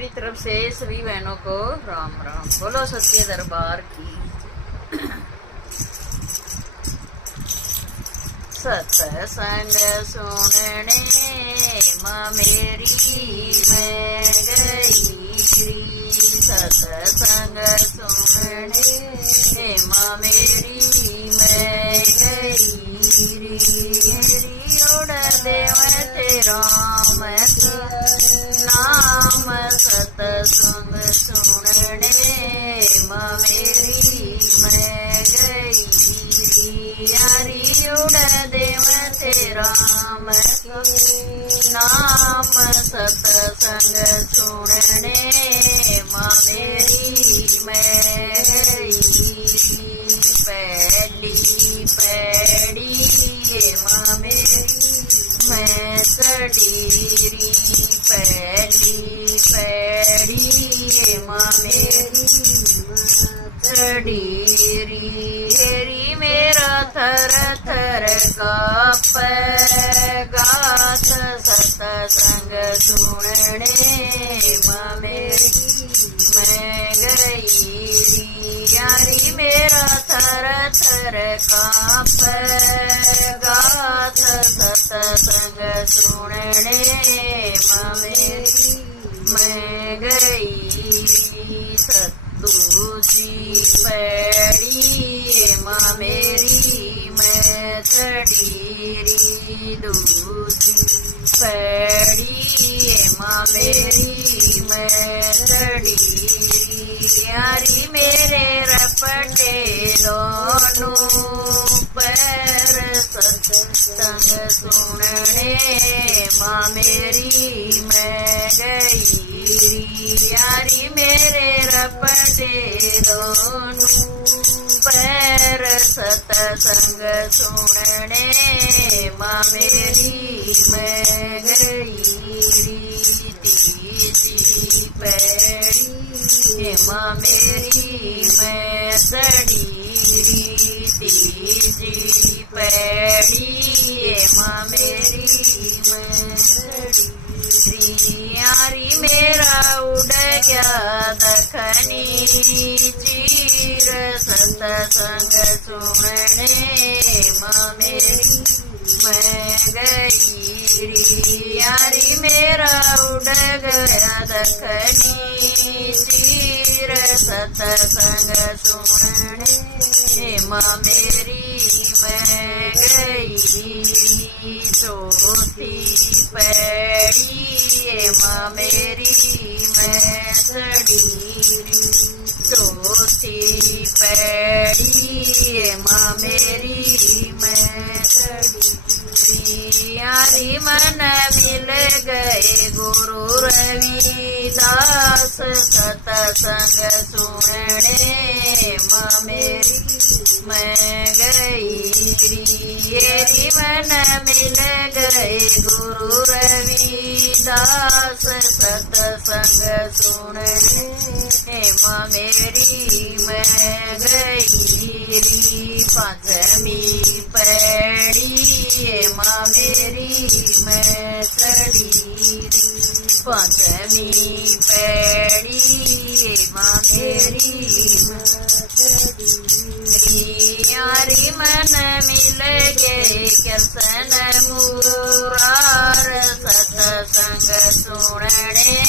मेरी तरफ से सभी बहनों को राम राम। बोलो सच्चे दरबार की। सत्संग सुनने माँ मेरी मैं गई, सत्संग सुनने माँ मेरी मैं गई। मेरी उड़ देव तेरा नाम, सत्संग सुनने माँ मेरी मैं गई। यारी उड़ देव तेरा नाम, सत्संग सुनने माँ मेरी मैं गई। पहली पैड़ी माँ मेरी मैं चढ़ीरी, पहली पैड़ी माँ मेरी चढ़ीरी। मेरा थर थर काप गात, सत्संग सुनने माँ मेरी मैं गई। यारी मेरा थर थर काप गात, सत्संग सुनने माँ मेरी मैं गई। दूजी पैड़ी माँ मेरी मैं चढ़ीरी, दूजी पैड़ी माँ मेरी मैं चढ़ीरी। यारी मेरे रपटे दोनों पैर, सत्संग सुनने माँ मेरी मैं गई। यारी मेरे रपटे दोनों पैर, सत्संग सुनने माँ मेरी मैं गई। तीसरी पैड़ी माँ मेरी मैं चढ़ीरी, तीसरी पैड़ी माँ मेरी मैं चढ़ी। यारी मेरा उड़ गया दखनी चीर, सत्संग सुनने माँ मेरी मैं गई। यारी मेरा उड़ गया दखनी चीर, सत्संग सुनने माँ मेरी मैं गई। चौथी पैड़ी माँ मेरी मैं चढ़ीरी, चौथी पैड़ी माँ मेरी मैं चढ़ीरी। यारी मन मिल गए गुरु रविदास, सत्संग सुनने माँ मेरी मैं गई। येरी मन मिल गए गुरु रविदास, सत्संग सुनने माँ मेरी मैं गई। पांचवी पैड़ी माँ मेरी मैं चढ़ीरी, पांचवी पैड़ी माँ मेरी मैं चढ़ीरी। यारी मन मिल गए कृष्ण मुरार, सत्संग सुनने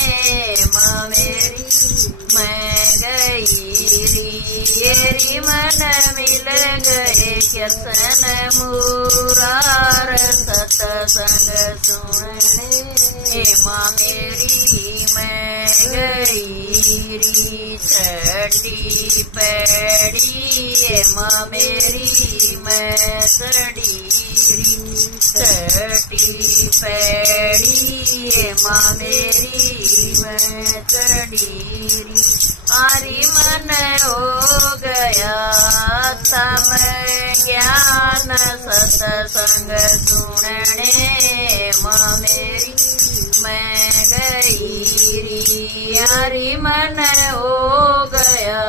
माँ मेरी मैं गई। येरी मन मिल गए कृष्ण मुरार, सत्संग सुनने माँ मेरी मैं गई। छठी पैड़ी माँ मेरी मैं चढ़ीरी, छठी पैड़ी माँ मेरी मैं चढ़ीरी। आरी मन हो गया तम ज्ञान, सत्संग सुनने माँ मेरी मैं गई। यारी मन हो गया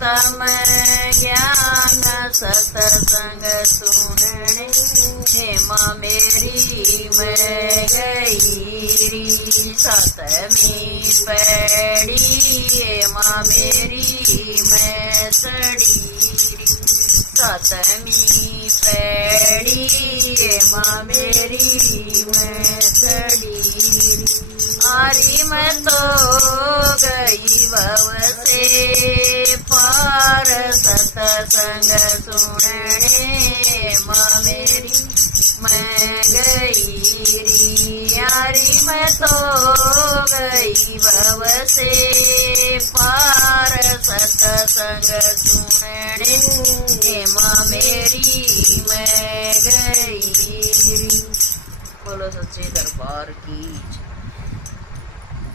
तम ज्ञान, सत्संग सुनने माँ मेरी मैं गई। सतमी पैड़ी माँ मेरी मैं सड़ी री। सातवीं पैड़ी माँ मेरी मैं सड़ी री। आरी मैं तो गई भव से पार सतसंग सुनने माँ मेरी मैं गई री। यारी मैं तो गई भव से पार सतसंग सुनने माँ मेरी मैं गई री। बोलो सच्चे दरबार की।